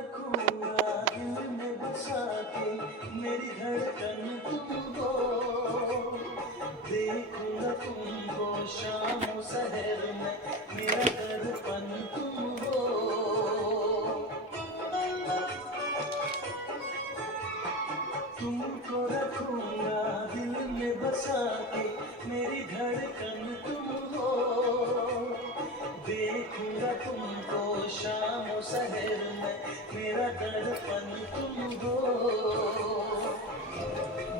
रखूंगा दिल में बसा के, मेरी धड़कन तुम हो। देखूंगा तुमको शाम शहर में, मेरा दर्पण तुम हो। तुमको रखूंगा दिल में बसा के, मेरी धड़कन तुम हो। देखूंगा तुमको शाम शहर में, मेरा दर्पण तुम हो।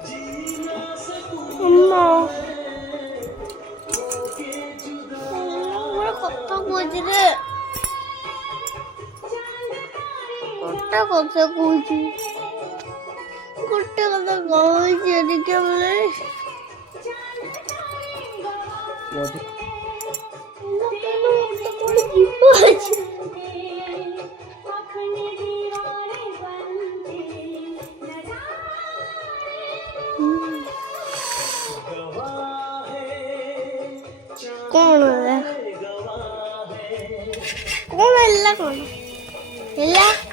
जी ना सकूंगा मैं होके जुदा। কত বুঝরে ওটা কথা কইছি গোটে কথা কইছি এদিকে বলে कौन है कौन है कौन है